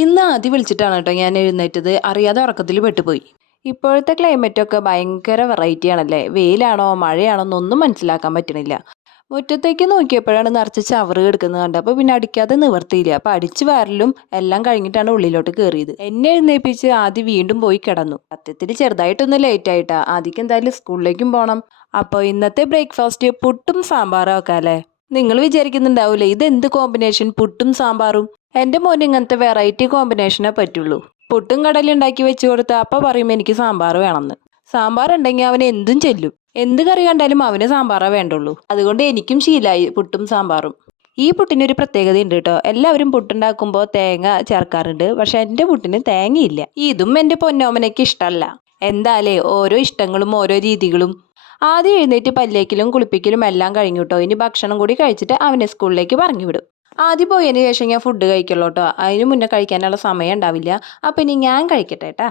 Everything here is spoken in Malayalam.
ഇന്ന് ആദ്യം വിളിച്ചിട്ടാണ് കേട്ടോ ഞാൻ എഴുന്നേറ്റത്. അറിയാതെ ഉറക്കത്തിൽ പെട്ടുപോയി. ഇപ്പോഴത്തെ ക്ലൈമറ്റൊക്കെ ഭയങ്കര വെറൈറ്റി ആണല്ലേ. വെയിലാണോ മഴയാണോ എന്നൊന്നും മനസ്സിലാക്കാൻ പറ്റണില്ല. മുറ്റത്തേക്ക് നോക്കിയപ്പോഴാണ് നിറച്ച് ചവറ് കിടക്കുന്നത് കണ്ടത്. അപ്പോൾ പിന്നെ അടിക്കാതെ നിവർത്തിയില്ല. അപ്പോൾ അടിച്ചു വാരലും എല്ലാം കഴിഞ്ഞിട്ടാണ് ഉള്ളിലോട്ട് കയറിയത്. എന്നെ എഴുന്നേൽപ്പിച്ച് ആദ്യം വീണ്ടും പോയി കിടന്നു. സത്യത്തിൽ ചെറുതായിട്ടൊന്ന് ലേറ്റ് ആയിട്ടാ. ആദ്യം എന്തായാലും സ്കൂളിലേക്കും പോകണം. അപ്പോൾ ഇന്നത്തെ ബ്രേക്ക്ഫാസ്റ്റ് പുട്ടും സാമ്പാറും ആക്കാം അല്ലേ. നിങ്ങൾ വിചാരിക്കുന്നുണ്ടാവൂലേ ഇതെന്ത് കോമ്പിനേഷൻ, പുട്ടും സാമ്പാറും. എൻ്റെ മോന് ഇങ്ങനത്തെ വെറൈറ്റി കോമ്പിനേഷനേ പറ്റുള്ളൂ. പുട്ടും കടലും ഉണ്ടാക്കി വെച്ച് കൊടുത്ത അപ്പം പറയും എനിക്ക് സാമ്പാർ വേണമെന്ന്. സാമ്പാർ ഉണ്ടെങ്കിൽ അവൻ എന്തും ചെല്ലും. എന്ത് കറി കണ്ടാലും അവന് സാമ്പാറേ വേണ്ടുള്ളൂ. അതുകൊണ്ട് എനിക്കും ശീലമായി പുട്ടും സാമ്പാറും. ഈ പുട്ടിനൊരു പ്രത്യേകതയുണ്ട് കേട്ടോ. എല്ലാവരും പുട്ടുണ്ടാക്കുമ്പോൾ തേങ്ങ ചേർക്കാറുണ്ട്. പക്ഷെ എൻ്റെ പുട്ടിന് തേങ്ങയില്ല. ഇതും എൻ്റെ പൊന്നോമനയ്ക്ക് ഇഷ്ടമല്ല. എന്താലേ ഓരോ ഇഷ്ടങ്ങളും ഓരോ രീതികളും. ആദ്യം എഴുന്നേറ്റ് പല്ലേക്കലും കുളിപ്പിക്കലും എല്ലാം കഴിഞ്ഞു കേട്ടോ. ഇനി ഭക്ഷണം കൂടി കഴിച്ചിട്ട് അവനെ സ്കൂളിലേക്ക് പറഞ്ഞു വിടും. ആദ്യം പോയതിന് ശേഷം ഞാൻ ഫുഡ് കഴിക്കുള്ളൂ കേട്ടോ. അതിന് മുന്നേ കഴിക്കാനുള്ള സമയം ഉണ്ടാവില്ല. അപ്പം ഇനി ഞാൻ കഴിക്കട്ടെ കേട്ടാ.